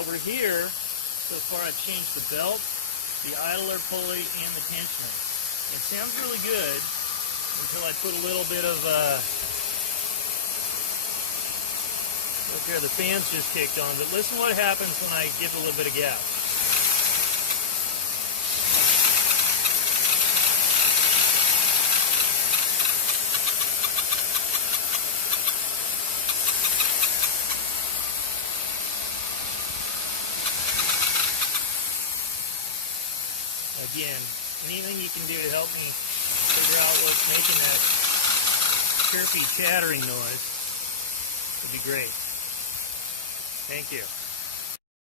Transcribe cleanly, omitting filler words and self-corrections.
Over here, so far I've changed the belt, the idler pulley, and the tensioner. It sounds really good until I put a little bit of, look here, the fan's just kicked on, but listen what happens when I give a little bit of gas. Again, anything you can do to help me figure out what's making that chirpy, chattering noise would be great. Thank you.